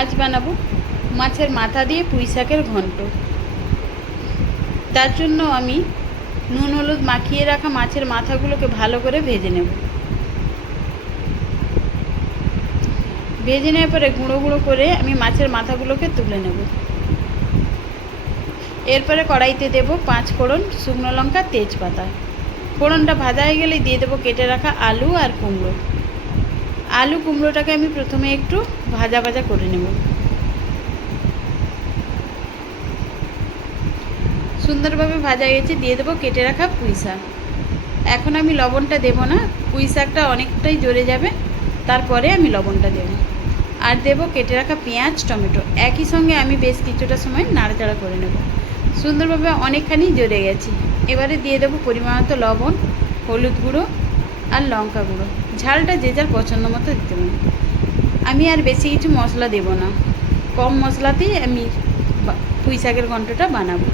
আজ বানাবো মাছের মাথা দিয়ে পুঁই শাকের ঘন্ট। তার জন্য আমি নুন হলুদ মাখিয়ে রাখা মাছের মাথাগুলোকে ভালো করে ভেজে নেব। ভেজে নেওয়ার পরে গুঁড়ো গুঁড়ো করে আমি মাছের মাথাগুলোকে তুলে নেব। এরপরে কড়াইতে দেব 5 ফোড়ন, শুকনো লঙ্কা, তেজপাতা। ফোড়নটা ভাজা হয়ে গেলে দিয়ে দেবো কেটে রাখা আলু আর কুমড়ো। আলু কুমড়োটাকে আমি প্রথমে একটু ভাজা ভাজা করে নেব। সুন্দরভাবে ভাজা হয়ে গেছে, দিয়ে দেবো কেটে রাখা পুঁই শাক। এখন আমি লবণটা দেব না, পুঁই শাকটা অনেকটাই জ্বরে যাবে, তারপরে আমি লবণটা দেব। আর দেব কেটে রাখা পেঁয়াজ, টমেটো। একই সঙ্গে আমি বেশ কিছুটা সময় নাড়াচাড়া করে নেব। সুন্দরভাবে অনেকখানি জ্বরে গেছে। এবারে দিয়ে দেবো পরিমাণ মতো লবণ, হলুদ গুঁড়ো আর লঙ্কা গুঁড়ো। ঝালটা যে যার পছন্দ মতো দিতে পারি। আমি আর বেশি কিছু মশলা দেব না, কম মশলাতেই আমি পুঁই শাকের ঘন্টটা বানাবো।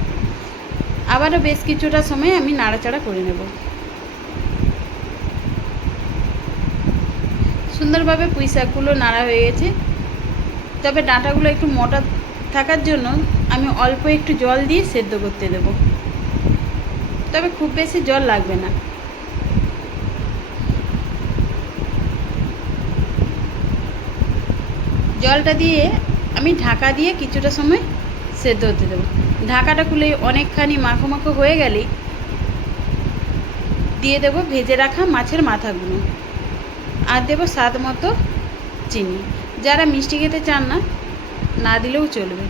আবারও বেশ কিছুটা সময় আমি নাড়াচাড়া করে নেব। সুন্দরভাবে পুঁই শাকগুলো নাড়া হয়ে গেছে, তবে ডাঁটাগুলো একটু মোটা থাকার জন্য আমি অল্প একটু জল দিয়ে সেদ্ধ করতে দেব, তবে খুব বেশি জল লাগবে না। জলটা দিয়ে আমি ঢাকা দিয়ে কিছুটা সময় সেদ্ধ হতে দেবো। ঢাকাটা খুলে অনেকখানি মাখো মাখো হয়ে গেলেই দিয়ে দেবো ভেজে রাখা মাছের মাথাগুলো, আর দেবো স্বাদ মতো চিনি। যারা মিষ্টি খেতে চান না, না দিলেও চলবে।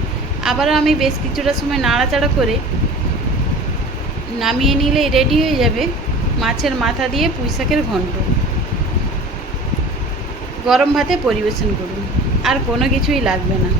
আবারও আমি বেশ কিছুটা সময় নাড়াচাড়া করে নামিয়ে নিলেই রেডি হয়ে যাবে মাছের মাথা দিয়ে পুঁই শাকের ঘন্ট। গরম ভাতে পরিবেশন করুন, আর কোনো কিছুই লাগবে না।